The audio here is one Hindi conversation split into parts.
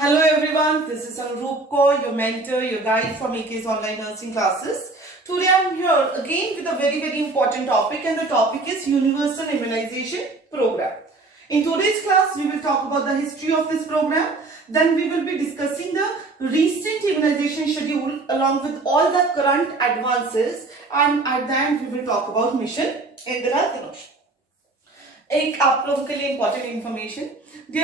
Hello everyone, this is Anurup Kaur, your mentor, your guide from AK's online nursing classes. Today I am here again with a very important topic, and the topic is Universal Immunization Program. In today's class, we will talk about the history of this program. Then we will be discussing the recent immunization schedule along with all the current advances, and at the end we will talk about Mission Indradhanush. एक आप लोगों के लिए इंपॉर्टेंट इन्फॉर्मेशन,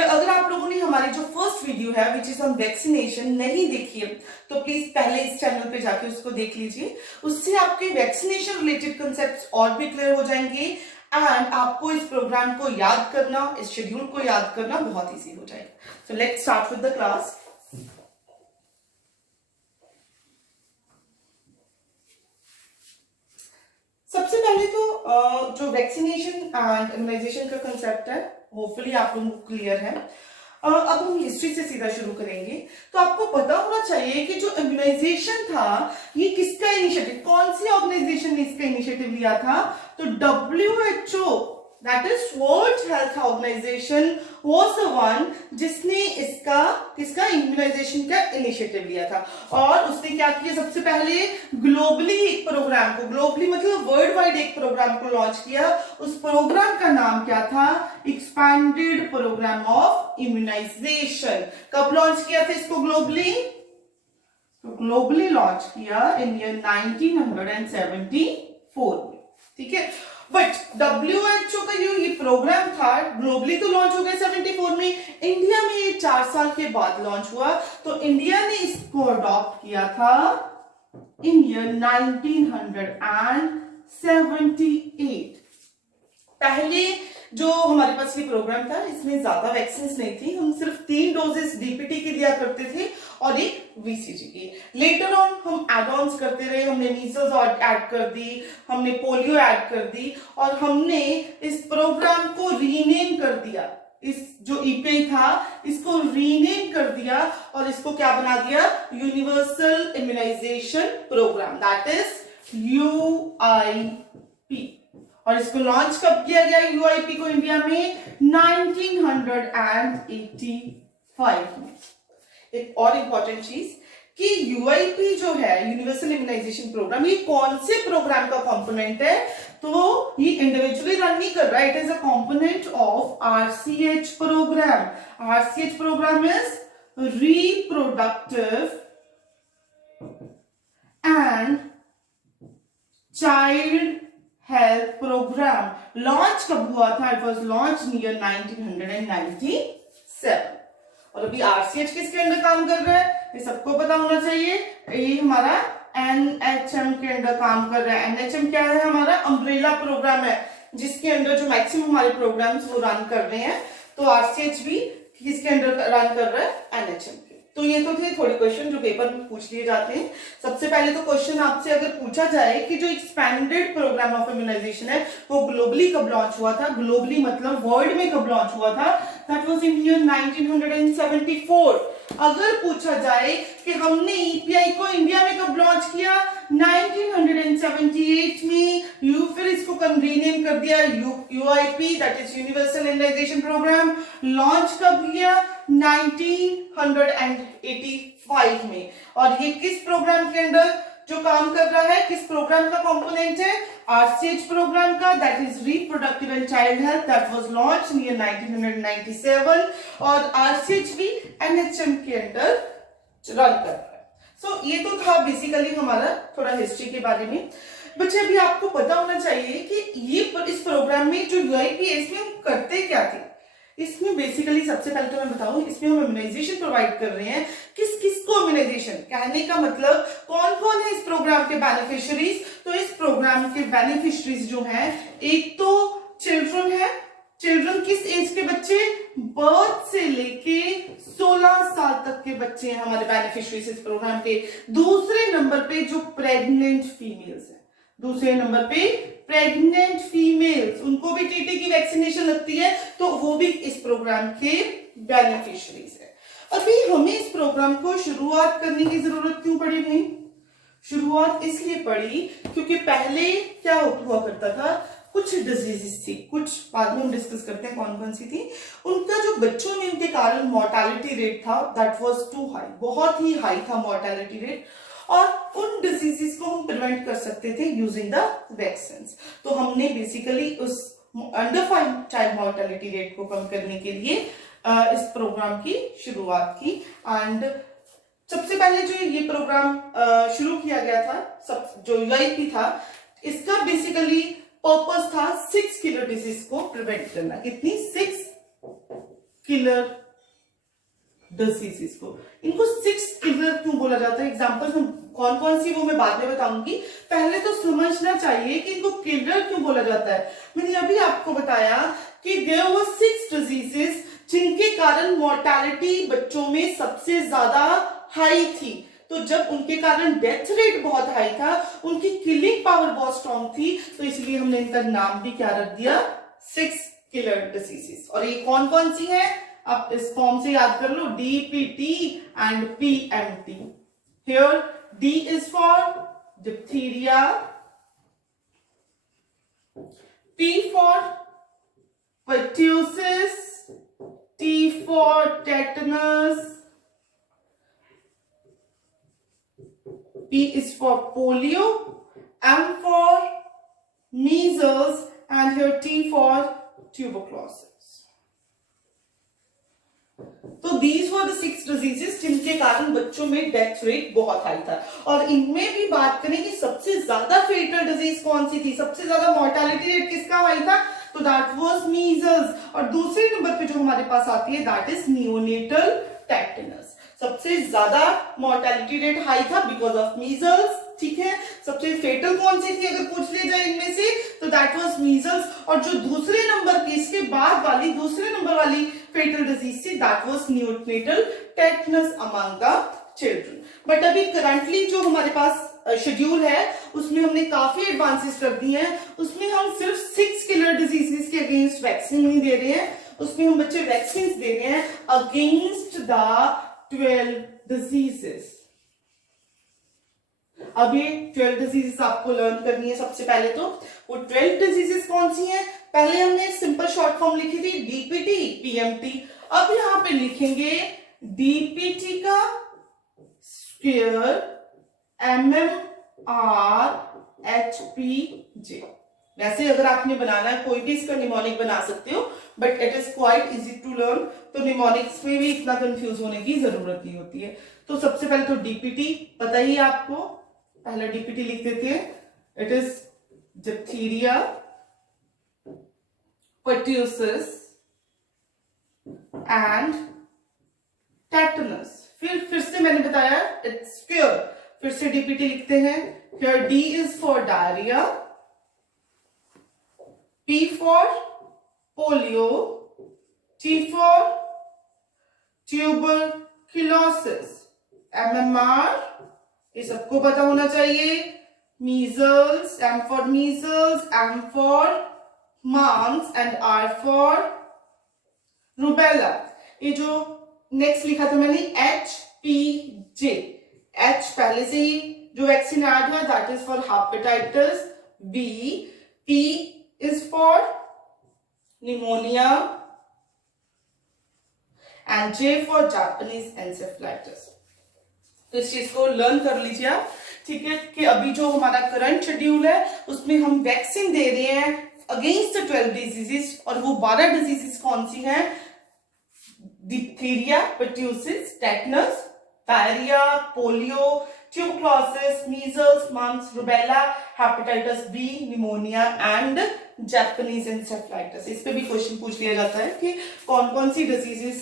अगर आप लोगों ने हमारी जो फर्स्ट वीडियो है विच इज ऑन वैक्सीनेशन नहीं देखी है तो प्लीज पहले इस चैनल पे जाके उसको देख लीजिए। उससे आपके वैक्सीनेशन रिलेटेड कंसेप्ट्स और भी क्लियर हो जाएंगे एंड आपको इस प्रोग्राम को याद करना, इस शेड्यूल को याद करना बहुत इजी हो जाएगा। So let's start with the class. सबसे पहले तो जो वैक्सीनेशन एंड इम्यूनाइजेशन का कंसेप्ट है होपफुली आप लोगों को क्लियर है। अब हम हिस्ट्री से सीधा शुरू करेंगे। तो आपको पता होना चाहिए कि जो इम्यूनाइजेशन था ये किसका इनिशिएटिव, कौन सी ऑर्गेनाइजेशन ने इसका इनिशिएटिव लिया था? तो WHO, that is world health organisation was the one जिसने किसका इम्यूनाइजेशन का इनिशिएटिव लिया था। और उसने क्या किया, सबसे पहले ग्लोबली एक प्रोग्राम को, ग्लोबली मतलब वर्ल्ड वाइड एक प्रोग्राम को लॉन्च किया। उस प्रोग्राम का नाम क्या था? Expanded programme of immunisation. कब लॉन्च किया था इसको ग्लोबली? तो ग्लोबली लॉन्च किया इन ईयर 1974 में, ठीक है। बट WHO का ये प्रोग्राम था ग्लोबली तो लॉन्च हो गया 74 में, इंडिया में ये 4 साल के बाद लॉन्च हुआ। तो इंडिया ने इसको अडॉप्ट किया था इन ईयर 1978। पहले जो हमारे पास ये प्रोग्राम था इसमें ज्यादा वैक्सीन नहीं थी, हम सिर्फ 3 डोजेस DPT की दिया करते थे और एक BCG की। लेटर ऑन हम एड ऑन्स करते रहे, हमने मीजल्स ऐड कर दी, हमने पोलियो ऐड कर दी और हमने इस प्रोग्राम को रीनेम कर दिया। इस जो EPI था इसको रीनेम कर दिया और इसको क्या बना दिया? Universal immunisation programme, that is UIP। और इसको लॉन्च कब किया गया UIP को इंडिया में? 1985 में। एक और इंपॉर्टेंट चीज कि UIP जो है यूनिवर्सल इम्यूनाइजेशन प्रोग्राम, ये कौन से प्रोग्राम का कंपोनेंट है? तो ये इंडिविजुअली रन नहीं कर रहा है, it is a component of RCH programme. RCH programme is reproductive and child health programme. Launch कब हुआ था? It was launch near 1997। और अभी RCH किसके अंदर काम कर रहा है ये सबको पता होना चाहिए। ये हमारा NHM के अंदर काम कर रहा है। NHM क्या है? हमारा अम्ब्रेला प्रोग्राम है जिसके अंदर जो मैक्सिमम हमारे प्रोग्राम्स वो रन कर रहे हैं। तो RCH भी किसके अंदर रन कर रहा है? NHM। तो ये तो थे थोड़े क्वेश्चन जो पेपर में पूछ लिए जाते हैं। सबसे पहले तो क्वेश्चन आपसे अगर पूछा जाए कि जो एक्सपैंडेड प्रोग्राम ऑफ इम्यूनाइजेशन है वो ग्लोबली कब लॉन्च हुआ था? ग्लोबली मतलब वर्ल्ड में कब लॉन्च हुआ था? That was in year 1974। अगर पूछा जाए कि हमने EPI को इंडिया में कब लॉन्च किया? 1978 में। फिर इसको रीनेम कर दिया UIP, that is universal immunisation programme. Launch कब किया? 1985 में। और ये किस प्रोग्राम के अंदर जो काम कर रहा है, किस प्रोग्राम का कंपोनेंट है? RCH प्रोग्राम का, that is reproductive and child health, that was launch near 1997। और RCH भी NHM के अंदर रन कर रहा है। सो ये तो था बेसिकली हमारा थोड़ा हिस्ट्री के बारे में। बच्चे अभी आपको पता होना चाहिए कि ये इस प्रोग्राम में जो UIP है इसमें हम करते क्या थे। इसमें बेसिकली सबसे पहले तो मैं बताऊं, इसमें हम इम्यूनाइजेशन प्रोवाइड कर रहे हैं। किस किस को इम्यूनाइजेशन? कहने का मतलब कौन कौन है इस प्रोग्राम के बेनिफिशियरीज? तो इस प्रोग्राम के बेनिफिशियरीज जो हैं, एक तो चिल्ड्रन है। चिल्ड्रन किस एज के बच्चे? बर्थ से लेके 16 साल तक के बच्चे हैं हमारे बेनिफिशियरीज इस प्रोग्राम के। दूसरे नंबर पे जो प्रेग्नेंट फीमेल्स है, दूसरे नंबर पे प्रेग्नेंट फीमेल्स, उनको भी TT की वैक्सीनेशन लगती है तो वो भी इस प्रोग्राम के बेनिफिशियरीज है। अभी हमें इस प्रोग्राम को शुरुआत करने की जरूरत क्यों पड़ी भाई? शुरुआत इसलिए पड़ी क्योंकि पहले क्या हुआ करता था, कुछ डिजीजेस थी, कुछ बाद में हम डिस्कस करते हैं कौन कौन सी थी, उनका जो बच्चों में इनके कारण मोर्टालिटी रेट था दैट वाज टू हाई, बहुत ही हाई था मोर्टालिटी रेट, और उन डिजीजेस को हम प्रिवेंट कर सकते थे यूजिंग द वैक्सीन। तो हमने बेसिकली उस अंडर 5 चाइल्ड मोर्टालिटी रेट को कम करने के लिए इस प्रोग्राम की शुरुआत की। एंड सबसे पहले जो ये प्रोग्राम शुरू किया गया था, सब जो यूआईपी था, इसका बेसिकली पर्पस था 6 किलर डिजीज को प्रिवेंट करना। कितनी? 6 किलर डिजीजेस को। इनको 6 किलर क्यों बोला जाता है, एग्जांपल्स कौन कौन सी वो मैं बाद में बताऊंगी। पहले तो समझना चाहिए कि इनको किलर क्यों बोला जाता है। मैंने अभी आपको बताया कि देयर वर 6 डिजीजेस जिनके कारण मोर्टालिटी बच्चों में सबसे ज्यादा हाई थी। तो जब उनके कारण डेथ रेट बहुत हाई था, उनकी किलिंग पावर बहुत स्ट्रॉन्ग थी, तो इसलिए हमने इनका नाम भी क्या रख दिया, 6 किलर डिजीजेस। और ये कौन कौन सी है, आप इस फॉर्म से याद कर लो, DPT and PMT। Here D is for diphtheria, P for pertussis, T for tetanus, P is for polio, M for measles, and here T for tuberculosis. तो these were the 6 diseases जिनके कारण बच्चों में डेथ रेट बहुत हाई था। और इनमें भी बात करें कि सबसे ज्यादा फेटल डिजीज कौन सी थी, सबसे ज्यादा मोर्टालिटी रेट किसका हाई था, तो दैट वाज मीजल्स। और दूसरे नंबर पे जो हमारे पास आती है दैट इज नियोनेटल टेटनस। सबसे ज्यादा मोर्टालिटी रेट हाई था बिकॉज ऑफ मीजल्स, ठीक है। सबसे फेटल कौन सी थी अगर पूछ लिया जाए इनमें से, तो दैट वाज मीजल्स। और जो दूसरे नंबर की, इसके बाद वाली दूसरे नंबर वाली फेटल डिजीज थी that was neonatal tetanus among the children. But अभी करंटली जो हमारे पास शेड्यूल है उसमें हमने काफी एडवांसेस कर दी हैं। उसमें हम सिर्फ 6 किलर डिजीजेस के अगेंस्ट वैक्सीन नहीं दे रहे हैं, उसमें हम बच्चे वैक्सीन दे रहे हैं अगेंस्ट द 12 डिजीजेस। अब ये 12 डिजीजेस आपको लर्न करनी है। सबसे पहले तो वो 12 डिजीजेस कौन सी हैं, पहले हमने सिंपल शॉर्ट फॉर्म लिखी थी DPT PMT। अब यहां पे लिखेंगे DPT का स्क्वायर MMRHPJ। वैसे अगर आपने बनाना है कोई भी इसका निमोनिक बना सकते हो, but it is quite easy to learn. तो निमोनिक्स में भी इतना कंफ्यूज होने की जरूरत नहीं होती है। तो सबसे पहले तो DPT पता ही है आपको, पहले DPT लिख देते हैं, it is diphtheria, pertussis and tetanus. फिर से मैंने बताया इट्स स्क्वायर, फिर से DPT लिखते हैं। Here D is for diarrhea, P for polio, T for tuberculosis, MMR ये सबको पता होना चाहिए, measles, M for measles, M for mumps and R for rubella। ये जो नेक्स्ट लिखा था मैंने HPJ, H पहले से ही जो वैक्सीन ऐड है that is for hepatitis B, P is for pneumonia and J for Japanese encephalitis. तो इस चीज को लर्न कर लीजिए आप, ठीक है, कि अभी जो हमारा करंट शेड्यूल है उसमें हम वैक्सीन दे रहे हैं अगेंस्ट 12 डिजीजेस। और वो 12 डिजीजेस कौन सी हैं, diphtheria, pertussis, tetanus, diarrhea, polio, tuberculosis, measles, mumps, rubella, hepatitis B, pneumonia and Japanese encephalitis। इस पे भी क्वेश्चन पूछ लिया जाता है कि कौन कौन सी डिजीजेस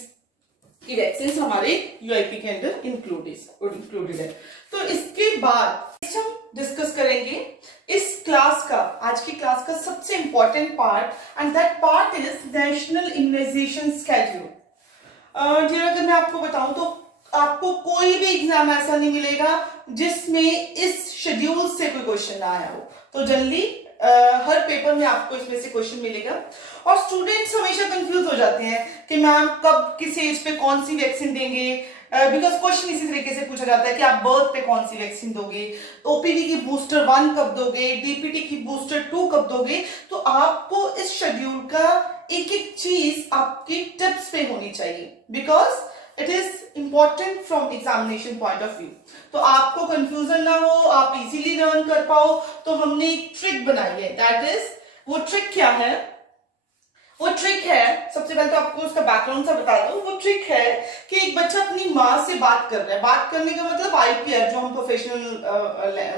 की वैक्सीन हमारे यूआईपी के अंदर इंक्लूडेड है। तो इसके बाद हम डिस्कस करेंगे इस क्लास का, आज की क्लास का सबसे important part, and that part is national immunisation schedule. Dear, अगर मैं आपको बताऊं तो आपको कोई भी एग्जाम ऐसा नहीं मिलेगा जिसमें इस शेड्यूल से कोई क्वेश्चन ना आया हो। तो जल्दी हर पेपर में आपको इसमें से क्वेश्चन मिलेगा। और स्टूडेंट्स हमेशा कंफ्यूज हो जाते हैं कि मैम कब किस एज पे कौन सी वैक्सीन देंगे, बिकॉज क्वेश्चन इसी तरीके से पूछा जाता है कि आप बर्थ पे कौन सी वैक्सीन दोगे, ओपीवी की बूस्टर 1 कब दोगे, डीपीटी की बूस्टर 2 कब दोगे। तो आपको इस शेड्यूल का एक एक चीज आपकी टिप्स पे होनी चाहिए, because it is important from examination point of view. तो आपको कंफ्यूजन ना हो, आप इजीली लर्न कर पाओ, तो हमने एक ट्रिक बनाई है। दैट इज, वो ट्रिक क्या है? वो ट्रिक है, सबसे पहले तो आपको उसका बैकग्राउंड सा बता दूं। वो ट्रिक है कि एक बच्चा अपनी माँ से बात कर रहा है। बात करने का मतलब आईपीआर, जो हम प्रोफेशनल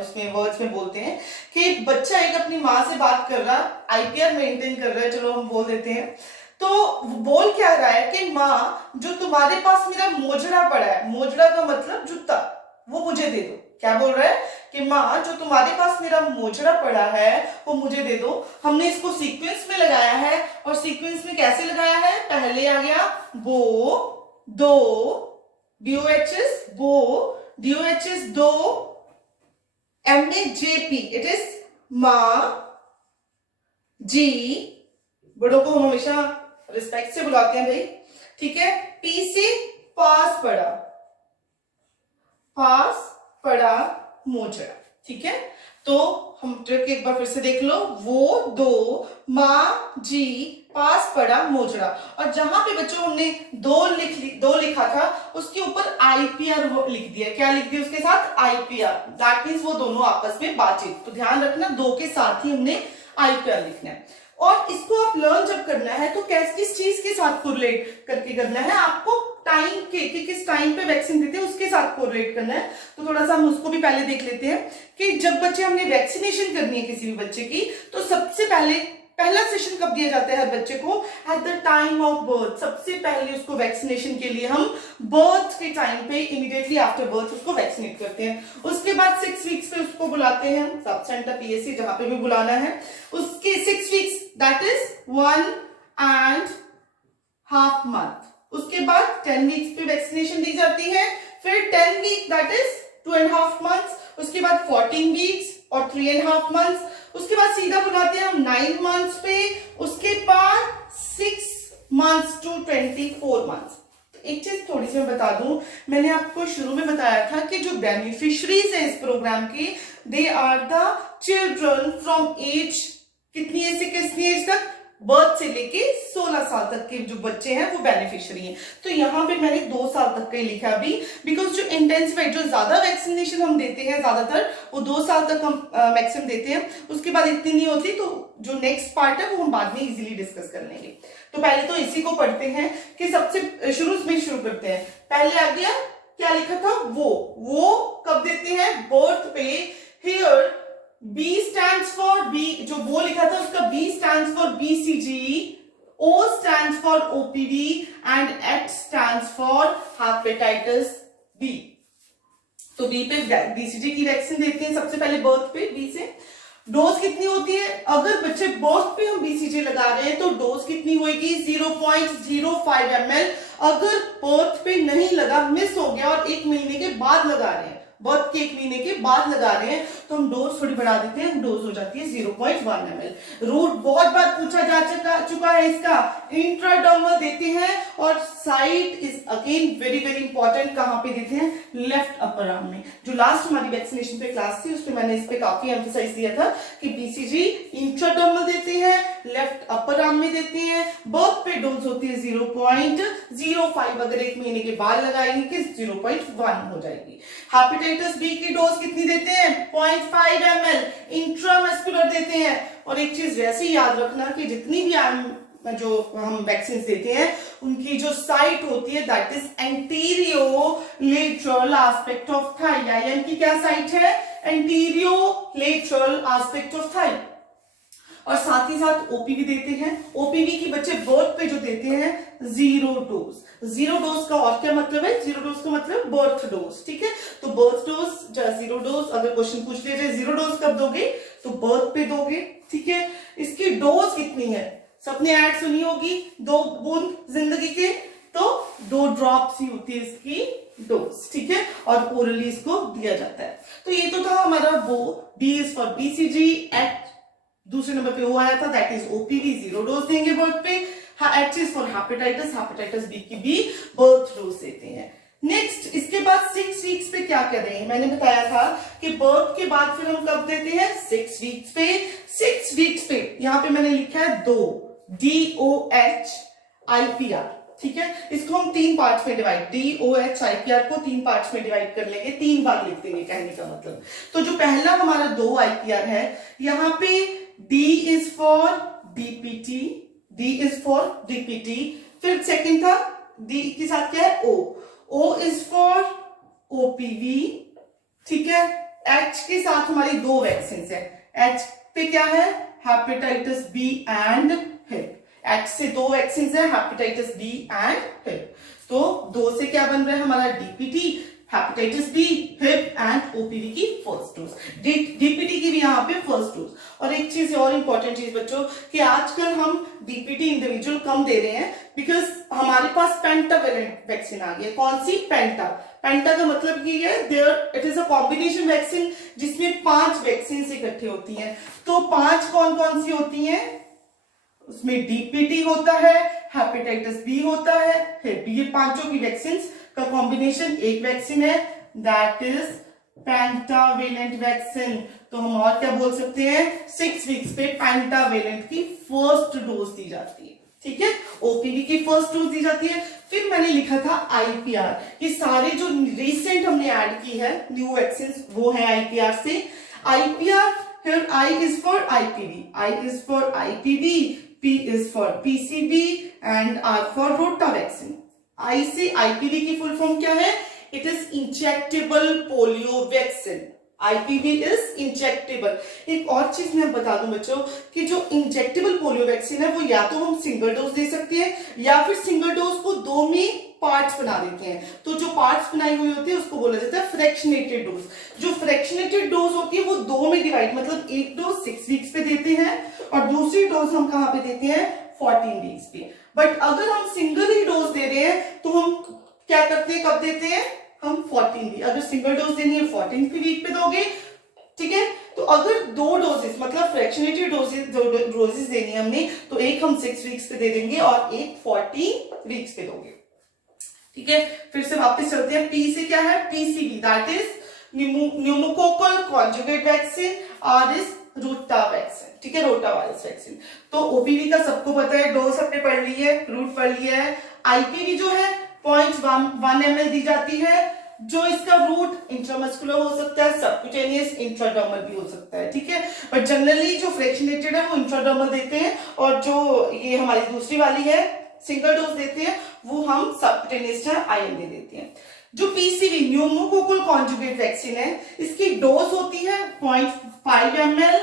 उसमें वर्ड्स में बोलते हैं, कि बच्चा एक अपनी माँ से बात कर रहा, आईपीआर मेंटेन कर रहा है, चलो हम बोल देते हैं। तो बोल क्या रहा है कि माँ, जो तुम्हारे पास मेरा मोजड़ा पड़ा है, मोजड़ा का मतलब जूता, वो मुझे दे दो। क्या बोल रहा है कि माँ, जो तुम्हारे पास मेरा मोजड़ा पड़ा है वो मुझे दे दो। हमने इसको सीक्वेंस में लगाया है, और सीक्वेंस में कैसे लगाया है? पहले आ गया बो, दो, DOHS बो, DOHS दो, MAJP इट इज माँ जी, बड़ों को हम हमेशा रिस्पेक्ट से बुलाते हैं भाई, ठीक है। P से पास पड़ा, पास पड़ा मोजड़ा, ठीक है। तो हम ट्रिक एक बार फिर से देख लो। वो दो, माँ जी, पास पड़ा मोजड़ा। और जहां पे बच्चों हमने दो लिखा था, उसके ऊपर आईपीआर लिख दिया। क्या लिख दिया उसके साथ? आईपीआर। दैट मीन्स वो दोनों आपस में बातचीत। तो ध्यान रखना, दो के साथ ही हमने आईपीआर लिखना है। और इसको आप लर्न जब करना है तो किस चीज के साथ कोरिलेट करके करना है? आपको टाइम के, कि किस टाइम पे वैक्सीन देते हैं उसके साथ कोरिलेट करना है। तो थोड़ा सा हम उसको भी पहले देख लेते हैं कि जब बच्चे हमने वैक्सीनेशन करनी है किसी भी बच्चे की, तो सबसे पहला सेशन कब दिया जाता है हर बच्चे को? Eight the time of birth. सबसे पहले उसको वैक्सीनेशन के लिए हम बर्थ के टाइम पे, इमीडिएटली आफ्टर बर्थ उसको वैक्सीनेट करते हैं। उसके बाद 6 वीक्स पे उसको बुलाते हैं सब सेंटर पीएससी, जहां पे भी बुलाना है। उसके 6 वीक्स दैट इज 1.5 मंथ। उसके बाद 10 वीक्स पे वैक्सीनेशन दी जाती है। फिर 10 वीक दैट इज 2.5 मंथ्स। उसके बाद 14 वीक्स और 3.5 मंथ्स। उसके बाद सीधा बुलाते हैं हम 9 मंथ्स पे। उसके बाद 6 मंथ्स टू 24 मंथ्स। एक चीज थोड़ी सी मैं बता दूं, मैंने आपको शुरू में बताया था कि जो बेनिफिशरीज है इस प्रोग्राम की, they are the children from age, कितनी एज से कितनी एज तक? बर्थ से लेके 16 साल तक के जो बच्चे हैं वो बेनिफिशियरी हैं। तो यहाँ पे मैंने 2 साल तक का ही लिखा भी, बिकॉज जो इंटेंसिफाइड, जो ज्यादा वैक्सीनेशन हम देते हैं, ज्यादातर वो 2 साल तक हम मैक्सिमम देते हैं। उसके बाद इतनी नहीं होती, तो जो नेक्स्ट पार्ट है वो हम बाद में इजीली डिस्कस कर लेंगे। तो पहले तो इसी को पढ़ते हैं कि सबसे शुरू करते हैं। पहले आ गया, क्या लिखा था? वो कब देते हैं? बर्थ पे। Here B stands for B, जो वो लिखा था उसका B stands for BCG, O stands for OPV and H stands for hepatitis B। तो B पे BCG की वैक्सीन देते हैं सबसे पहले बर्थ पे। B से डोज कितनी होती है? अगर बच्चे बर्थ पे हम BCG लगा रहे हैं तो डोज कितनी होगी? 0.05 ml। अगर बर्थ पे नहीं लगा, मिस हो गया और 1 महीने के बाद लगा रहे हैं, बर्थ के 1 महीने के बाद लगा रहे हैं, तो हम डोज थोड़ी बढ़ा देते हैं, डोज हो जाती है 0.1 ml। रूट बहुत बार पूछा जा चुका है इसका। इंट्राडर्मल देते हैं, और site is again very very important. कहां पे देते हैं? लेफ्ट अपर आर्म में। जो लास्ट हमारी वैक्सीनेशन पे क्लास थी उसमें मैंने इस पे काफी एम्फेसाइज दिया था कि BCG इंट्राडर्मल देते हैं, लेफ्ट अपर आर्म में देते हैं। बर्थ पे डोज होती है 0.05, अगर 1 महीने के बाद लगाएंगे कि 0.1 हो जाएगी। हेपेटाइटिस बी की डोज कितनी देते हैं? 0.5 ml इंट्रामस्कुलर देते हैं। और एक चीज वैसे ही याद रखना कि जितनी भी जो हम वैक्सीन देते हैं उनकी जो साइट होती है that is anterolateral aspect of thigh. IM की क्या साइट है? Anterolateral aspect of thigh. और साथ ही साथ ओपीवी देते हैं। ओपीवी की बच्चे बर्थ पे जो देते हैं 0 डोज। 0 डोज का और क्या मतलब है? 0 डोज का मतलब बर्थ डोज, ठीक है। तो बर्थ डोज 0 डोज, अगर क्वेश्चन पूछ लिया जाए 0 डोज कब दोगे, तो बर्थ पे दोगे, ठीक है। इसकी डोज कितनी है? सबने ऐड सुनी होगी, 2 बूंद जिंदगी के, तो 2 ड्रॉप्स ही होती है इसकी डोज, ठीक है। और ओरली इसको दिया जाता है। तो ये तो था हमारा वो। B is for BCG। At दूसरे नंबर पे वो आया था, दैट इज OPV, 0 डोज देंगे बर्थ पे। H is for hepatitis, hepatitis B की भी बर्थ डोज देते हैं। नेक्स्ट इसके बाद 6 वीक्स पे क्या करें, मैंने बताया था कि बर्थ के बाद फिर हम कब देते हैं 6 वीक्स पे। 6 वीक्स पे यहां पे मैंने लिखा है 2 DOHIPR, ठीक है। इसको हम 3 पार्ट्स में डिवाइड, DOHIPR को 3 पार्ट्स में डिवाइड कर लेंगे, 3 बार लिख देंगे कहने का मतलब। तो जो पहला हमारा 2 IPR है, यहां पे D is for DPT, D is for DPT। फिर सेकंड था D के साथ क्या है O इज फॉर OPV, ठीक है। H के साथ हमारी 2 वैक्सीन है, H पे क्या है hepatitis B and hip, H से 2 वैक्सीन है हेपेटाइटिस B एंड हिप। तो 2 से क्या बन रहा है हमारा DPT, hepatitis B, hip and OPV की फर्स्ट डोज, DPT की भी यहाँ पे फर्स्ट डोज। और एक चीज और इंपॉर्टेंट चीज बच्चों कि आजकल हम DPT इंडिविजुअल कम दे रहे हैं बिकॉज हमारे पास पेंटावेलेंट वैक्सीन आ गई है। कौन सी? पेंटा का मतलब ये है there it is a combination vaccine जिसमें 5 वैक्सीन इकट्ठे होती हैं। तो 5 कौन कौन सी होती हैं? उसमें DPT होता है, हेपेटाइटिस B होता है, हिप, ये पांचों की वैक्सीन का कॉम्बिनेशन एक वैक्सीन है, दैट इज पेंटावेलेंट वैक्सीन। तो हम और क्या बोल सकते हैं, 6 वीक्स पे पेंटावेलेंट की फर्स्ट डोज दी जाती है, ठीक है। OPV की फर्स्ट डोज दी जाती है। फिर मैंने लिखा था IPR, ये सारे जो रिसेंट हमने ऐड की है न्यू वैक्सीन वो है IPR से। IPR, फिर I is for IPV, P is for PCV and R for रोटा वैक्सीन। I से IPV की फुल फॉर्म क्या है? It is injectable polio vaccine. IPV is injectable. एक और चीज मैं बता दूं बच्चों कि जो इंजेक्टेबल पोलियो वैक्सीन है वो या तो हम सिंगल डोज दे सकते हैं या फिर सिंगल डोज को 2 में पार्ट्स बना देते हैं। तो जो पार्ट्स बनाई हुई होती है उसको बोला जाता है फ्रैक्शनेटेड डोज। जो फ्रैक्शनेटेड डोज होती है वो 2 में डिवाइड, मतलब एक डोज 6 वीक्स पे देते हैं और दूसरी डोज हम कहां पे देते हैं 14 वीक्स पे। बट अगर हम सिंगल ही डोज दे रहे हैं तो हम क्या करते हैं, कब देते हैं हम 14 वीक। अगर सिंगल डोज देनी है 14 वीक पे दोगे, ठीक है। तो अगर 2 डोजेस मतलब फ्रैक्शनेटेड डोजेस देनी है हमने तो एक हम 6 वीक्स पे दे देंगे और एक 14 वीक्स पे दोगे, ठीक है। फिर से वापस चलते हैं। P से क्या है? PCV, that is pneumococcal conjugate vaccine, R is रोटा वैक्सीन, ठीक है, रोटा वायरस वैक्सीन। तो OPV का सबको पता है, डोज हमने पढ़ ली है, रूट पढ़ लिया है। IPV जो है 0.1 ml दी जाती है, जो इसका रूट इंट्रामस्कुलर हो सकता है, सबक्यूटेनियस, इंट्राडर्मल भी हो सकता है, ठीक है। बट जनरली जो फ्रैक्शनेटेड है वो इंट्राडर्मल देते हैं और जो ये हमारी दूसरी वाली है सिंगल डोज देते हैं वो हम सबक्यूटेनियस IM दे देते हैं। जो PCV न्यूमोकोकल कॉन्जुगेट वैक्सीन है, इसकी डोज होती है 0.5 ml,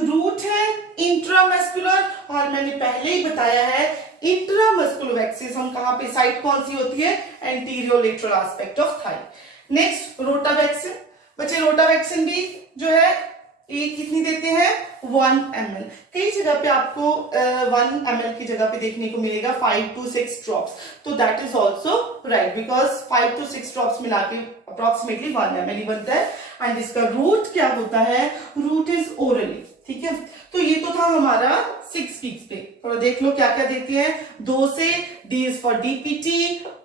रूट है इंट्रामस्कुलर और मैंने पहले ही बताया है इंट्रामस्कुलर वैक्सीन हम कहां पे, साइट कौन सी होती है? एंटीरियोलेटरल एस्पेक्ट ऑफ थाई। नेक्स्ट रोटा वैक्सीन। बच्चे रोटा वैक्सीन भी जो है ये कितनी देते हैं 1 ml। कई जगह पे आपको 1 ml की जगह पे देखने को मिलेगा 5 to 6 ड्रॉप्स, तो that is also right because 5 to 6 drops मिला के अप्रोक्सीमेटली 1 ml ही बनता है। एंड इसका रूट क्या होता है? रूट इज ओरली, ठीक है। तो ये तो था हमारा 6 वीक्स पे। थोड़ा देख लो क्या क्या देती है। 2 से D is for DPT,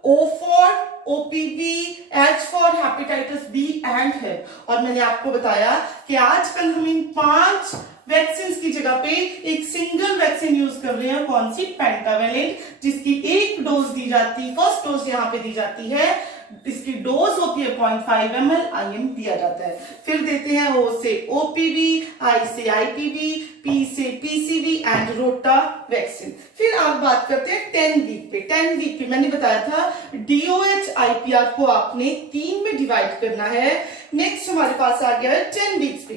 O for OPV, H for hepatitis B and hip. और मैंने आपको बताया कि आजकल हम इन 5 वैक्सीन की जगह पे एक सिंगल वैक्सीन यूज कर रहे हैं, कौन सी? पेंटावेलेंट, जिसकी एक डोज दी जाती है, फर्स्ट डोज यहाँ पे दी जाती है, इसकी डोज होती है 0.5 ml, IM दिया जाता है। फिर देते हैं O से OPV, I से IPV, P से PCV एंड रोटा वैक्सीन। फिर आप बात करते हैं 10 वीक पे। 10 वीक पे मैंने बताया था DOH-IPR को आपने 3 में डिवाइड करना है। नेक्स्ट हमारे पास आ गया है 10 वीक्स पे।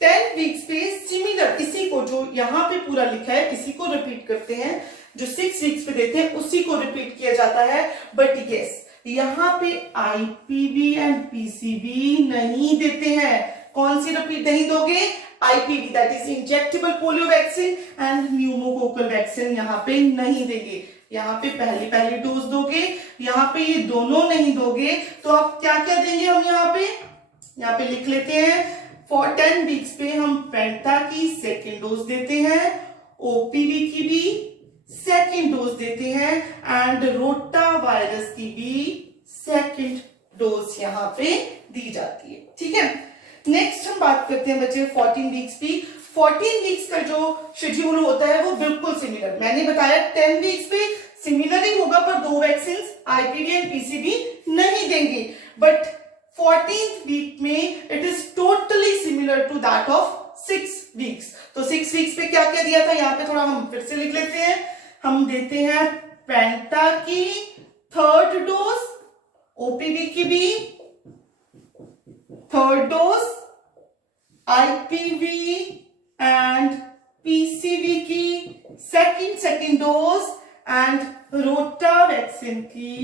10 वीक्स पे सिमिलर इसी को जो यहाँ पे पूरा लिखा है इसी को रिपीट करते हैं, जो 6 वीक्स पे देते हैं उसी को रिपीट किया जाता है। बट यस यहाँ पे IPV एंड PCV नहीं देते हैं। कौन सी रिपीट नहीं दोगे? IPV that is injectable polio vaccine and pneumococcal vaccine यहाँ पे नहीं देंगे। यहाँ पे पहली डोज दोगे, यहाँ पे ये दोनों नहीं दोगे, तो आप क्या क्या देंगे? हम यहाँ पे लिख लेते हैं। फॉर 10 वीक्स पे हम पेंटा की सेकेंड डोज देते हैं, OPV की भी सेकेंड डोज देते हैं एंड रोटा वायरस की भी सेकेंड डोज यहाँ पे दी जाती है। ठीक है, नेक्स्ट हम बात करते हैं बच्चे 14 वीक्स की। 14 वीक्स का जो शेड्यूल होता है वो बिल्कुल सिमिलर, मैंने बताया 10 वीक्स पे सिमिलर ही होगा, पर 2 वैक्सीन आईपीवी एंड पीसीवी नहीं देंगे, बट 14th वीक में it is totally similar to that of 6 weeks. तो 6 वीक्स पे क्या क्या दिया था, यहाँ पे थोड़ा हम फिर से लिख लेते हैं। हम देते हैं पेंटा की 3rd डोज, ओपीवी की भी 3rd dose, IPv and PCV की सेकंड डोज एंड रोटा वैक्सीन की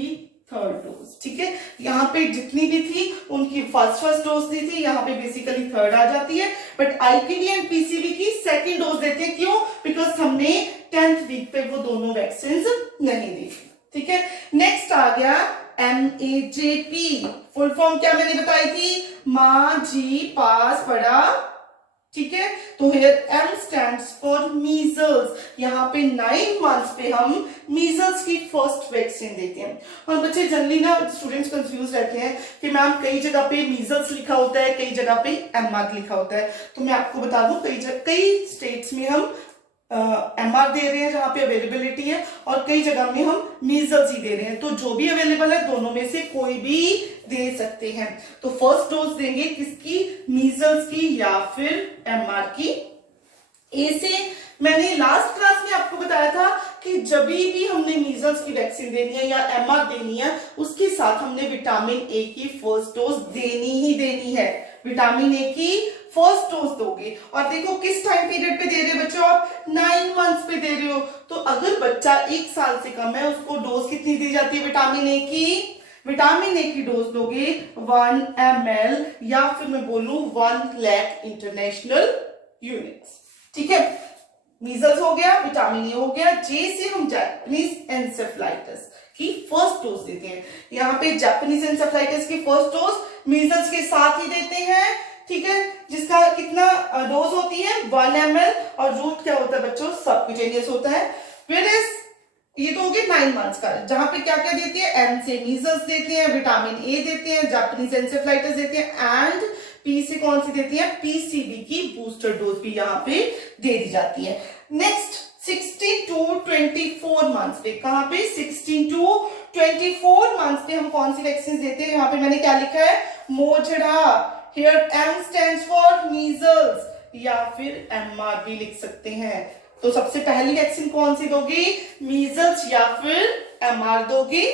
3rd डोज। ठीक है, यहाँ पे जितनी भी थी उनकी फर्स्ट डोज दी थी, यहाँ पे बेसिकली 3rd आ जाती है, बट आईपीवी एंड पीसीवी की 2nd डोज देते हैं। क्यों? बिकॉज हमने 10th वीक पे वो दोनों वैक्सीन नहीं दी। ठीक है, नेक्स्ट आ गया MAJP। फुल फॉर्म क्या मैंने बताई थी? माँ जी पास पढ़ा। ठीक है, तो here M stands for measles. यहाँ पे 9 मंथ्स पे हम मीजल्स की फर्स्ट वैक्सीन देते हैं। और बच्चे जनरली ना स्टूडेंट्स कंफ्यूज रहते हैं कि मैम कई जगह पे मीजल्स लिखा होता है, कई जगह पे MR लिखा होता है। तो मैं आपको बता दूं कई स्टेट्स में हम MR दे रहे हैं जहां पे अवेलेबिलिटी है, और कई जगह में हम मीजल्स ही दे रहे हैं। तो जो भी अवेलेबल है दोनों में से कोई भी दे सकते हैं। तो फर्स्ट डोज देंगे किसकी? मीजल्स की या फिर MR की। ए से मैंने लास्ट क्लास में आपको बताया था कि जब भी हमने मीजल्स की वैक्सीन देनी है या MR देनी है, उसके साथ हमने विटामिन ए की फर्स्ट डोज देनी ही देनी है। विटामिन ए की फर्स्ट डोज दोगे, और देखो किस टाइम पीरियड पे दे रहे हो बच्चों, आप 9 मंथ्स पे दे रहे हो। तो अगर बच्चा 1 साल से कम है, उसको डोज कितनी दी जाती है विटामिन ए की? विटामिन ए की डोज दोगे 1 ml या फिर मैं बोलूं 1 लाख इंटरनेशनल यूनिट्स। ठीक है, मीजल्स हो गया, विटामिन ए हो गया। जे से हम जापानीज एंसेफेलाइटिस की फर्स्ट डोज देते हैं। यहाँ पे जापानीज एंसेफेलाइटिस की फर्स्ट डोज मीजल्स के साथ ही देते हैं। ठीक है, जिसका कितना डोज होती है? 1 ml, और रूट क्या होता है बच्चों? सबक्यूटेनियस होता है। फिर ये तो हो गया 9 मंथ्स का, जहां पे क्या क्या देती है? एम से मीजल्स देते हैं, विटामिन ए देते हैं, जापानीज एंसेफेलाइटिस देते हैं, एंड पी से कौन सी देती है? पीसीबी की बूस्टर डोज भी यहाँ पे दे दी जाती है। नेक्स्ट 16 to 24 मंथ्स पे, कहां पे? 16 to 24 मंथ्स पे हम कौन सी वैक्सीन देते हैं? यहाँ पे मैंने क्या लिखा है? मोजड़ा। Here M stands for measles, या फिर MR भी लिख सकते हैं। तो सबसे पहली वैक्सीन कौन सी दोगी? मीजल्स या फिर MR दोगी।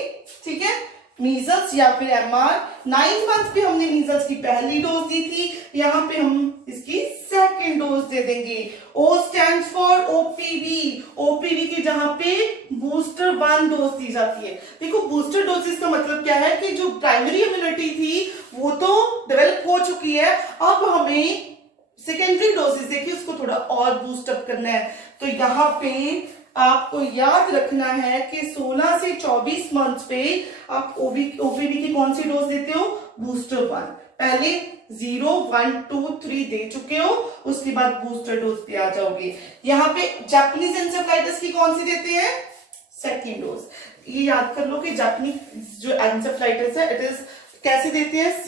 ठीक है, मीजल्स या फिर MR। 9 मंथ पे हमने मीजल्स की पहली डोज दी थी, यहाँ पे हम इसकी 2nd डोज दे देंगे। O stands for OPV। OPV की जहां पे बूस्टर 1 डोज दी जाती है। देखो बूस्टर डोजेस का मतलब क्या है कि जो प्राइमरी इम्यूनिटी थी वो तो डेवलप हो चुकी है, अब हमें सेकेंडरी डोजेस देखिए उसको थोड़ा और बूस्ट अप करना है। तो यहाँ पे आपको याद रखना है कि 16 से 24 मंथ्स पे आप ओपीवी की कौन सी डोज देते हो? बूस्टर 1। पहले 0, 1, 2, 3 दे चुके हो, उसके बाद बूस्टर डोज पे आ जाओगे। यहाँ पे जापानीज एंसेफेलाइटिस की कौन सी देते हैं? 2nd dose. ये याद कर लो कि जापानीज जो एंसेफेलाइटिस है इट इज कैसे देते हैं?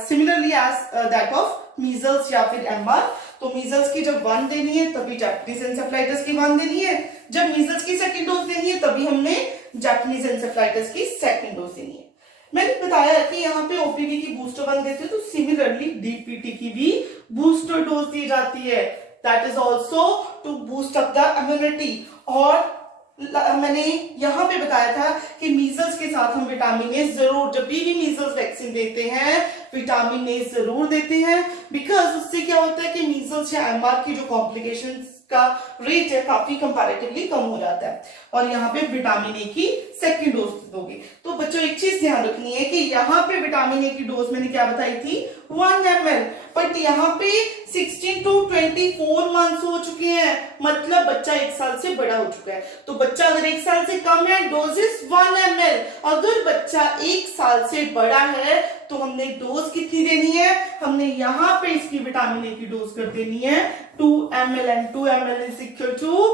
Similarly as that of measles या फिर MR। तो मीजल्स की जब 1 देनी है तभी जापानीज एंसेफेलाइटिस की 1 देनी है, जब मीजल्स की 2nd डोज देनी है तभी हमने जापानीज एंसेफेलाइटिस की 2nd डोज देनी है। मैंने बताया कि यहाँ पे ओपीवी की बूस्टर 1 देते हैं, तो सिमिलरली डीपीटी की भी बूस्टर डोज दी जाती है, that is also to boost up the immunity. और मैंने यहाँ पे बताया था कि मीजल्स के साथ हम विटामिन ए जरूर, जब भी मीजल्स वैक्सीन देते हैं विटामिन ए जरूर देते हैं, बिकॉज उससे क्या होता है कि मीजल्स या MR की जो कॉम्प्लिकेशंस का रेट है काफी कंपैरेटिवली कम हो जाता है। और यहाँ पे विटामिन ए की 2nd डोज दोगे। तो बच्चों एक चीज ध्यान रखनी है कि यहाँ पे विटामिन ए की डोज मैंने क्या बताई थी? 1 ml, बट यहाँ पे 16 to 24 मंथ्स हो चुके हैं, मतलब बच्चा 1 साल से बड़ा हो चुका है। तो बच्चा अगर 1 साल से कम है, डोजेस 1 ml। अगर बच्चा 1 साल से बड़ा है तो हमने डोज कितनी देनी है? हमने यहाँ पे इसकी विटामिन ए की डोज कर देनी है 2 ml, and 2 ml is equal to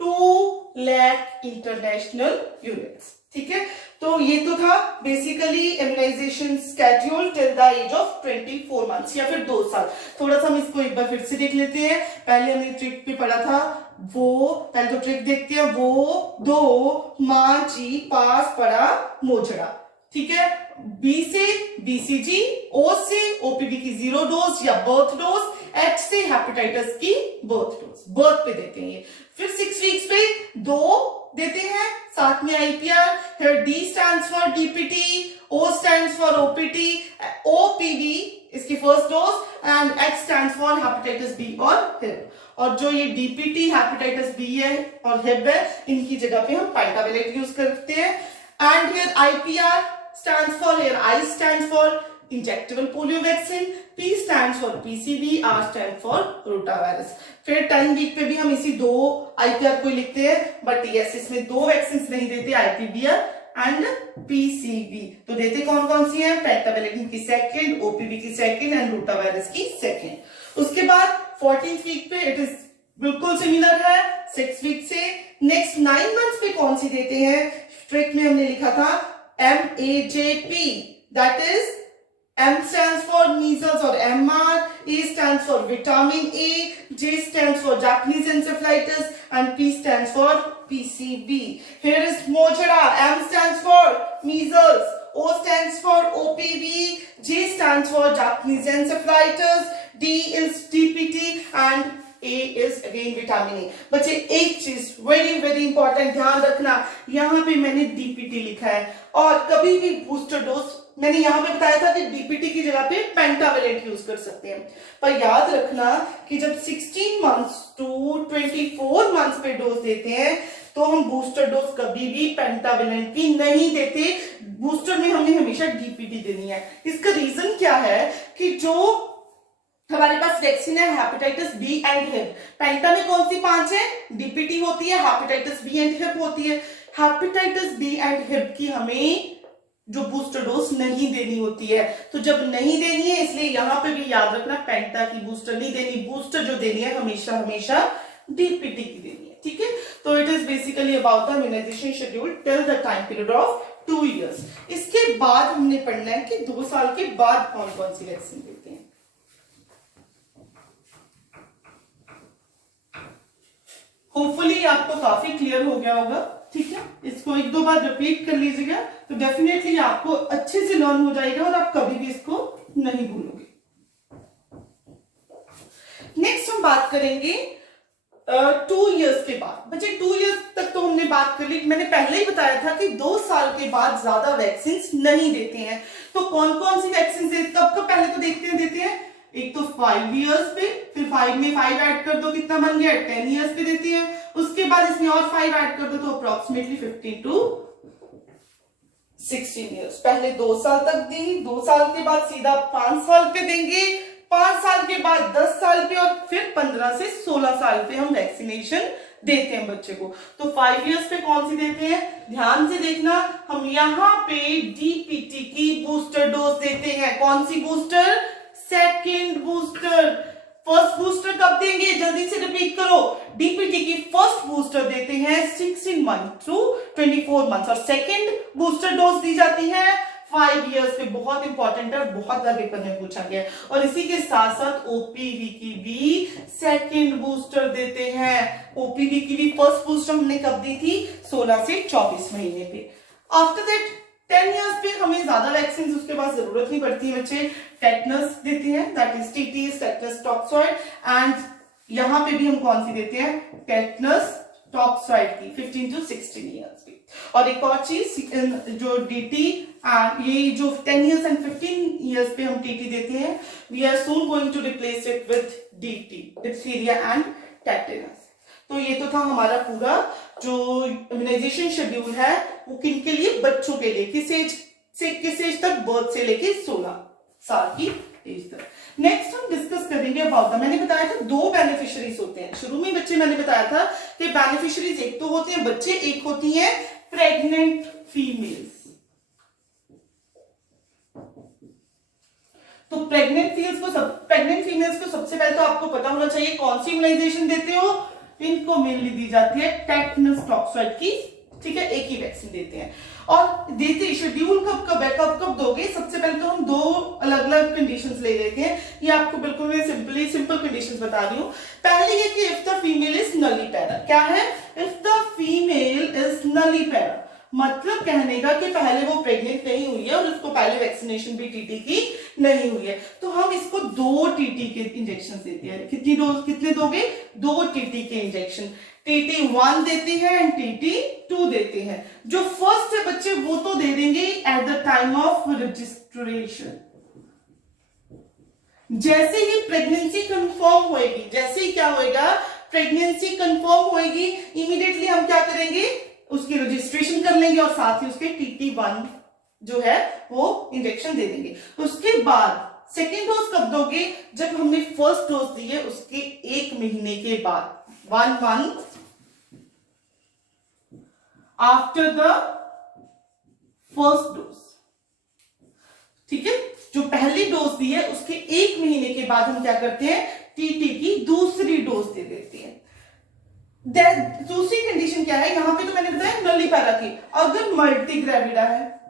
2 lakh international units. ठीक है, तो तो ये तो था basically immunisation schedule till the age of 24 months या फिर 2 साल। थोड़ा सा हम इसको एक बार फिर से देख लेते हैं। पहले हमने ट्रिक पे पढ़ा था, वो पहले तो ट्रिक देखते हैं, वो दो मांझी पास पड़ा मोजड़ा, ठीक है। बी से बीसीजी, ओ से ओपीवी की 0 डोज या बर्थ डोज, एच से हेपेटाइटिस की बर्थ डोज, बर्थ पे देते हैं। फिर 6 वीक्स पे 2 देते हैं, साथ में आईपीआर। फिर D stands for DPT, O stands for OPT, OPV इसकी first dose and H stands for hepatitis B और हिब। और जो ये डीपीटी, हेपेटाइटिस बी है और हिब है, इनकी जगह पे हम पेंटावेलेट यूज करते हैं। And here IPR stands for, here I stands for injectable polio vaccine, P stands for PCV, R stands for rotavirus। फिर 10 वीक पे भी हम इसी 2 आईपीआर को लिखते हैं, बट यस इसमें 2 वैक्सीन नहीं देते, आईपीवीआर एंड पीसीवी। तो देते कौन कौन सी है, पेंटावेलेट की सेकंड, ओपीवी की सेकंड एंड रोटावायरस की सेकंड। उसके बाद 14th वीक पे इट इज बिल्कुल सिमिलर है 6 वीक से। नेक्स्ट 9 मंथ्स पे कौन सी देते हैं, ट्रिक में हमने लिखा था MAJP, that is M stands for measles or MR, A stands for vitamin A, J stands for Japanese encephalitis and P stands for PCV. Here is Mojara, M stands for measles, O stands for OPV, J stands for Japanese encephalitis, D is DPT and A is again vitamin A. बच्चे एक चीज वेरी इंपॉर्टेंट ध्यान रखना, यहाँ पे मैंने डीपीटी लिखा है और कभी भी बूस्टर डोज मैंने यहाँ पे बताया था कि डीपीटी की जगह पे पेंटावेलेंट यूज कर सकते हैं, पर याद रखना कि जब 16 मंथ्स टू 24 मंथ्स पे डोज देते हैं तो हम बूस्टर डोज कभी भी पेंटावेलेंट की नहीं देते, बूस्टर में हमने हमेशा डीपीटी देनी है। इसका रीजन क्या है कि जो हमारे पास वैक्सीन है हेपेटाइटिस बी एंड हिब, पेंटा में कौन सी 5 है, डीपीटी होती है, हेपेटाइटिस बी एंड हिब होती है। हेपेटाइटिस बी एंड हिब की हमें जो बूस्टर डोज नहीं देनी होती है, तो जब नहीं देनी है इसलिए यहां पे भी याद रखना पेंटा की बूस्टर नहीं देनी, बूस्टर जो देनी है हमेशा डीपीटी की देनी है, ठीक है। तो it is basically about the immunisation schedule till the time period of 2 years. इसके बाद हमने पढ़ना है कि 2 साल के बाद कौन कौन सी वैक्सीन देते हैं। होपफुली आपको काफी क्लियर हो गया होगा, ठीक है। इसको 1-2 बार रिपीट कर लीजिएगा तो डेफिनेटली आपको अच्छे से लर्न हो जाएगा और आप कभी भी इसको नहीं भूलोगे। नेक्स्ट हम बात करेंगे 2 इयर्स के बाद। बच्चे 2 इयर्स तक तो हमने बात कर ली, मैंने पहले ही बताया था कि 2 साल के बाद ज्यादा वैक्सीन नहीं देते हैं। तो कौन कौन सी वैक्सीन कब पहले तो देते हैं एक तो 5 इयर्स पे, फिर 5 में 5 ऐड कर दो, कितना बन गया 10 इयर्स पे देती है। उसके बाद इसमें और 5 ऐड कर दो तो अप्रोक्सीमेटली 15 to 16 इयर्स। पहले 2 साल तक दी, 2 साल के बाद सीधा 5 साल पे देंगे, 5 साल के बाद 10 साल पे और फिर 15 से 16 साल पे हम वैक्सीनेशन देते हैं बच्चे को। तो 5 इयर्स पे कौन सी देते हैं, ध्यान से देखना, हम यहाँ पे डीपीटी की बूस्टर डोज देते हैं। कौन सी booster, second booster. First booster कब देंगे, जल्दी से रिपीट करो, डीपीटी की फर्स्ट बूस्टर देते हैं 16 मंथ टू 24 मंथ और सेकेंड बूस्टर डोज दी जाती है 5 इयर्स पे। बहुत इंपॉर्टेंट है, बहुत बार पेपर में पूछा गया। और इसी के साथ साथ ओपीवी की भी सेकेंड बूस्टर देते हैं। ओपीवी की भी फर्स्ट बूस्टर हमने कब दी थी, 16 से 24 महीने पे। आफ्टर दैट 10 इयर्स पे हमें ज्यादा वैक्सीन उसके बाद जरूरत नहीं पड़ती है बच्चे। टेटनस देते हैं, that is TT, tetanus toxoid, and यहाँ पे भी हम कौन सी देते हैं, टेटनस टॉक्सॉइड की 15 to 16 इयर्स पे। और एक और चीज जो डीटी, ये जो 10 इयर्स एंड 15 इयर्स पे हम टीटी देते हैं, we are soon going to replace it with DT, diphtheria and tetanus. तो ये तो था हमारा पूरा जो इम्यूनाइजेशन शेड्यूल है वो किन के लिए, बच्चों के लिए, किस एज तक, बर्थ से लेके 16 साल की एज तक। नेक्स्ट हम डिस्कस करेंगे अबाउट द, मैंने बताया था 2 बेनिफिशियरीज होते हैं शुरू में बच्चे, मैंने बताया था कि बेनिफिशियरीज एक तो होते हैं बच्चे, एक होती हैं प्रेग्नेंट फीमेल्स। तो प्रेग्नेंट फीमेल्स को सबसे पहले तो आपको पता होना चाहिए कौन सी इम्यूनाइजेशन देते हो, इनको मेनली दी जाती है टेटनस टॉक्सॉइड की, ठीक है, एक ही वैक्सीन देते हैं। और देते शेड्यूल कब कब है, कब कब दोगे, सबसे पहले तो हम दो अलग अलग कंडीशंस ले लेते हैं। ये आपको बिल्कुल मैं सिंपल कंडीशंस बता रही हूँ। पहली है कि इफ द फीमेल इज नलीपेरा। क्या है? इफ द फीमेल इज नलीपेरा, मतलब कहने का कि पहले वो प्रेग्नेंट नहीं हुई है और उसको पहले वैक्सीनेशन भी टीटी की नहीं हुई है, तो हम इसको 2 टीटी के इंजेक्शन देते हैं। कितनी डोज, कितने दोगे? 2 टीटी के इंजेक्शन। टीटी 1 देते हैं एंड टीटी 2 देते हैं। जो फर्स्ट है बच्चे वो तो दे देंगे eight the time of registration. जैसे ही प्रेगनेंसी कंफर्म होएगी, जैसे ही क्या होएगा, प्रेगनेंसी कंफर्म होएगी, इमीडिएटली हम क्या करेंगे, उसकी रजिस्ट्रेशन कर लेंगे और साथ ही उसके टीटी 1 जो है वो इंजेक्शन दे देंगे। उसके बाद सेकेंड डोज कब दोगे? जब हमने फर्स्ट डोज दी है उसके 1 महीने के बाद, 1 month after the first dose. ठीक है, जो पहली डोज दी है उसके 1 महीने के बाद हम क्या करते हैं, टीटी की दूसरी डोज दे देते हैं। दूसरी कंडीशन क्या है, यहां पे तो मैंने बताया नलीपेरा की। अगर मल्टीग्रेविडा है,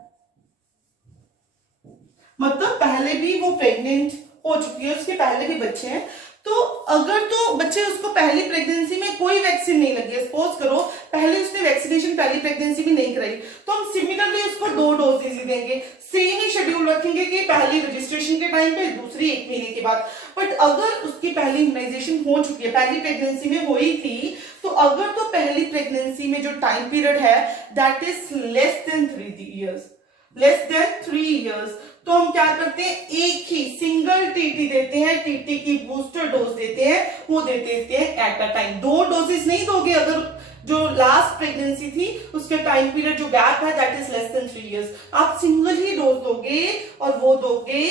मतलब पहले भी वो प्रेग्नेंट हो चुकी है, उसके पहले भी बच्चे हैं, तो अगर तो बच्चे उसको पहली प्रेगनेंसी में कोई वैक्सीन नहीं लगी है, सपोज करो पहले उसने वैक्सीनेशन पहली प्रेगनेंसी में नहीं कराई, तो हम सिमिलरली उसको 2 डोजेज देंगे, सेम ही शेड्यूल रखेंगे कि पहली रजिस्ट्रेशन के टाइम पे, दूसरी 1 महीने के बाद। बट अगर उसकी पहली इम्यूनाइजेशन हो चुकी है, पहली प्रेगनेंसी में हुई थी, तो अगर तो पहली प्रेगनेंसी में जो टाइम पीरियड है that is less than 3 years, तो हम क्या करते हैं, एक ही सिंगल टीटी देते हैं, टीटी की बूस्टर डोज देते हैं, वो देते हैं एट अ टाइम। 2 डोजेस नहीं दोगे, अगर जो लास्ट प्रेगनेंसी थी उसके टाइम पीरियड जो गैप है that is less than 3 years, आप सिंगल ही डोज दोगे और वो दोगे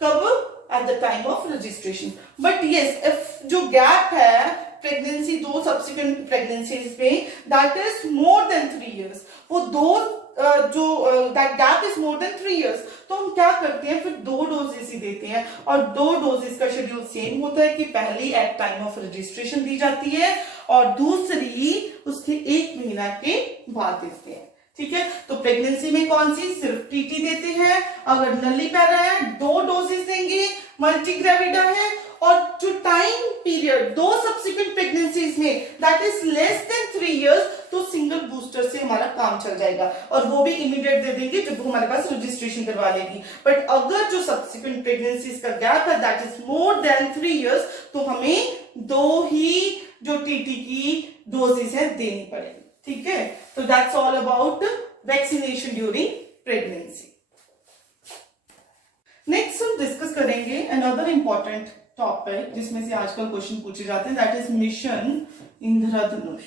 कब, at the time of registration. But yes, if जो गैप है प्रेगनेंसी 2 सब्सिक्वेंट प्रेगनेंसीज में that is more than 3 years, वो that gap is more than 3 years, तो हम क्या करते हैं, फिर 2 डोजेस ही देते हैं। और 2 डोजेस का शेड्यूल सेम होता है कि पहली एट टाइम ऑफ रजिस्ट्रेशन दी जाती है और दूसरी उसके 1 महीना के बाद देते हैं। ठीक है, तो प्रेगनेंसी में कौन सी, सिर्फ टीटी देते हैं। अगर नलीपेरा है 2 डोजेस देंगे, मल्टीग्रेविडा है, और जो टाइम पीरियड 2 सब्सिक्वेंट प्रेगनेंसीज में that is less than 3 years, तो सिंगल बूस्टर से हमारा काम चल जाएगा और वो भी इमीडिएट दे देंगे जब वो हमारे पास रजिस्ट्रेशन करवा लेगी। बट अगर जो सब्सिक्वेंट प्रेगनेंसीज का गैप है that is more than 3 years, तो हमें 2 ही जो टीटी की डोजेस है देनी पड़ेगी। ठीक है, तो that's all about vaccination during pregnancy. Next हम डिस्कस करेंगे अनदर इंपॉर्टेंट टॉपिक जिसमें से आजकल क्वेश्चन पूछे जाते हैं, दैट इज मिशन इंद्रधनुष।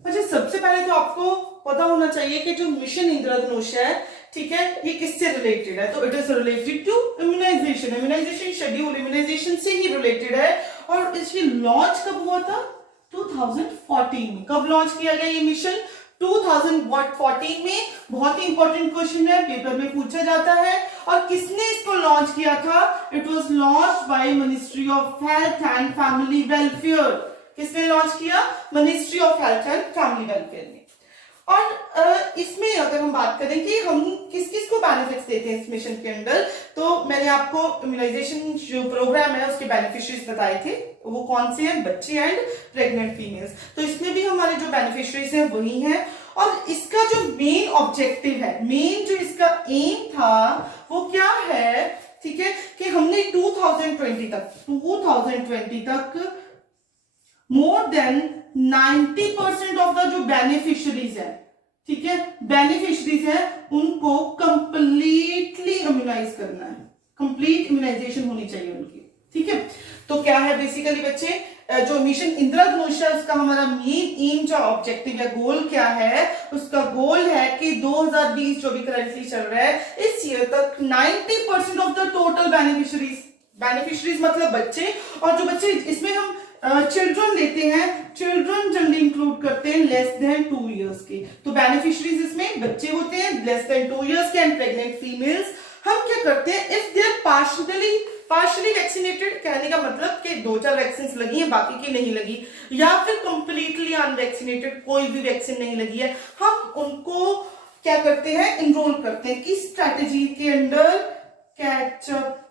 अच्छा, सबसे पहले तो आपको पता होना चाहिए कि जो मिशन इंद्रधनुष है, ठीक है, ये किससे रिलेटेड है, तो it is related to immunisation. Immunisation schedule immunisation से ही रिलेटेड है। और इसकी लॉन्च कब हुआ था, 2014 में। कब लॉन्च किया गया ये मिशन, 2014 में। बहुत ही इंपॉर्टेंट क्वेश्चन है, पेपर में पूछा जाता है। और किसने इसको लॉन्च किया था, it was launch by ministry of health and family welfare. किसने लॉन्च किया, ministry of health and family welfare ने। और इसमें अगर हम बात करें कि हम किस किस को बेनिफिट्स देते हैं इस मिशन के अंदर, तो मैंने आपको इम्यूनाइजेशन जो प्रोग्राम है उसके बेनिफिशियरीज बताए थे, वो कौन से हैं, बच्चे एंड प्रेग्नेंट फीमेल्स। तो इसमें भी हमारे जो बेनिफिशियरीज हैं वही हैं। और इसका जो मेन ऑब्जेक्टिव है, मेन जो इसका एम था वो क्या है, ठीक है, कि हमने 2020 तक मोर देन 90% ऑफ द जो बेनिफिशियरीज है, ठीक है, बेनिफिशियरीज है, उनको कंप्लीटली इम्यूनाइज करना है। कंप्लीट इम्यूनाइजेशन होनी चाहिए उनकी। ठीक है, तो क्या है बेसिकली बच्चे, जो मिशन इंद्रधनुष है उसका हमारा मेन एम जो ऑब्जेक्टिव है, गोल क्या है, उसका गोल है कि 2020 जो भी करंटली चल रहा है, इस ईयर तक 90% ऑफ द टोटल बेनिफिशियरीज मतलब बच्चे, और जो बच्चे इसमें हम चिल्ड्रन लेते हैं, चिल्ड्रन जनरली इंक्लूड करते हैं लेस देन 2 इयर्स के। तो बेनिफिशियरीज इसमें बच्चे होते हैं लेस देन 2 इयर्स के एंड प्रेग्नेंट फीमेल्स। हम क्या करते हैं, if they are partially partially vaccinated कहने का मतलब कि 2-4 वैक्सीन लगी है बाकी की नहीं लगी, या फिर कंप्लीटली अनवैक्सीनेटेड, कोई भी वैक्सीन नहीं लगी है, हम उनको क्या करते हैं, इनरोल करते हैं किस स्ट्रैटेजी के अंडर, कैचअप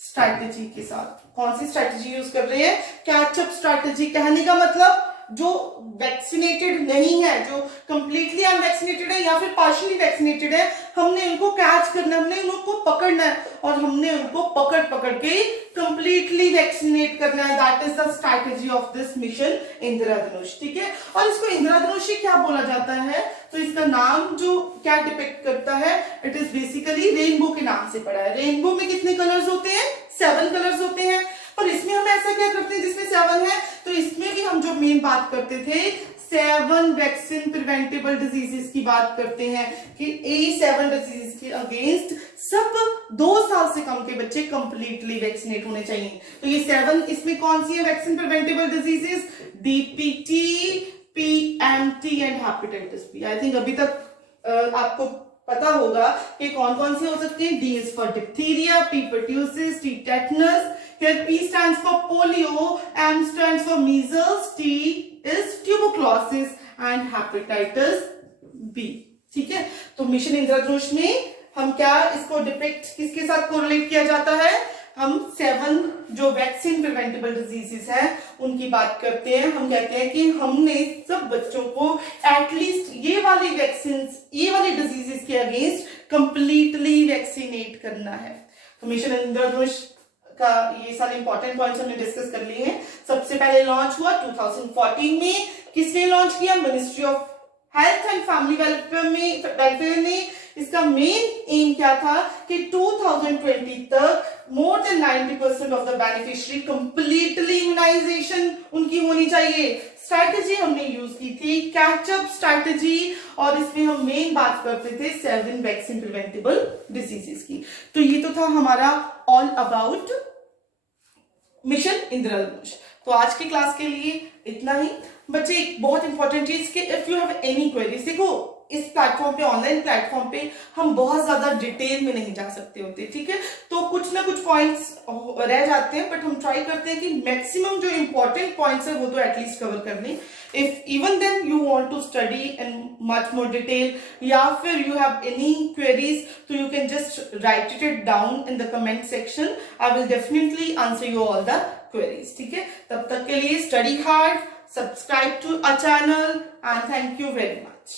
स्ट्रैटेजी के साथ। कौन सी स्ट्रैटेजी यूज कर रहे हैं, कैचअप स्ट्रैटेजी। कहने का मतलब जो वैक्सीनेटेड नहीं है, जो कंप्लीटली अनवैक्सीनेटेड है या फिर पार्शियली वैक्सीनेटेड है, हमने उनको कैच करना है, हमने उनको पकड़ना है और हमने उनको पकड़ पकड़ के कंप्लीटली वैक्सीनेट करना है। That is the strategy of this mission Indradhanush, ठीक है। और इसको इंद्रधनुष क्या बोला जाता है, तो इसका नाम जो क्या डिपिक्ट करता है, इट इज बेसिकली रेनबो के नाम से पड़ा है। रेनबो में कितने कलर्स होते हैं, 7 कलर्स होते हैं, पर इसमें हम ऐसा क्या करते हैं जिसमें 7 है, तो इसमें भी हम जो मेन बात करते थे 7 वैक्सीन प्रिवेंटेबल डिजीजेस की बात करते हैं कि 7 डिजीजेस के अगेंस्ट सब 2 साल से कम के बच्चे कंप्लीटली वैक्सीनेट होने चाहिए। तो ये 7 इसमें कौन सी है vaccine preventable diseases, DPT, PMT and hepatitis B. I think अभी तक आपको पता होगा कि कौन कौन सी हो सकती है। D is for diphtheria, P pertussis, T tetanus, फिर P stands for polio, M stands for measles, T is tuberculosis and hepatitis B, ठीक है। तो मिशन इंद्रधनुष में हम क्या इसको डिपिक्ट किसके साथ कोरिलेट किया जाता है, हम 7 जो वैक्सीन प्रिवेंटेबल डिजीजेस है उनकी बात करते हैं। हम कहते हैं कि हमने सब बच्चों को एटलीस्ट ये वाली वैक्सीन, ये वाली डिजीजेस के अगेंस्ट कंप्लीटली वैक्सीनेट करना है। तो मिशन इंद्रधनुष का ये सारे इंपॉर्टेंट पॉइंट्स हमने डिस्कस कर लिए हैं। सबसे पहले लॉन्च हुआ 2014 में, किसने लॉन्च किया, ministry of health and family welfare ने। इसका मेन एम क्या था कि 2020 तक more than 90% of the beneficiary completely immunisation उनकी होनी चाहिए। स्ट्रैटेजी हमने यूज की थी कैचअप स्ट्रैटेजी, और इसमें हम मेन बात करते थे 7 वैक्सीन प्रिवेंटेबल डिजीजेस की। तो ये तो था हमारा ऑल अबाउट मिशन इंद्रधनुष। तो आज की क्लास के लिए इतना ही। बच्चे एक बहुत इंपॉर्टेंट चीज कि if you have any queries, देखो इस प्लेटफॉर्म पे, ऑनलाइन प्लेटफॉर्म पे हम बहुत ज्यादा डिटेल में नहीं जा सकते होते, ठीक है। तो कुछ ना कुछ पॉइंट्स रह जाते हैं, बट हम ट्राई करते हैं कि मैक्सिमम जो इंपॉर्टेंट पॉइंट्स है वो तो एटलीस्ट कवर कर लें। If even then you want to study in much more detail, या फिर यू हैव एनी क्वेरीज, तो you can just write it down in the comment section. I will definitely answer you all the queries, ठीक है। तब तक के लिए study hard, subscribe to our channel, and thank you very much.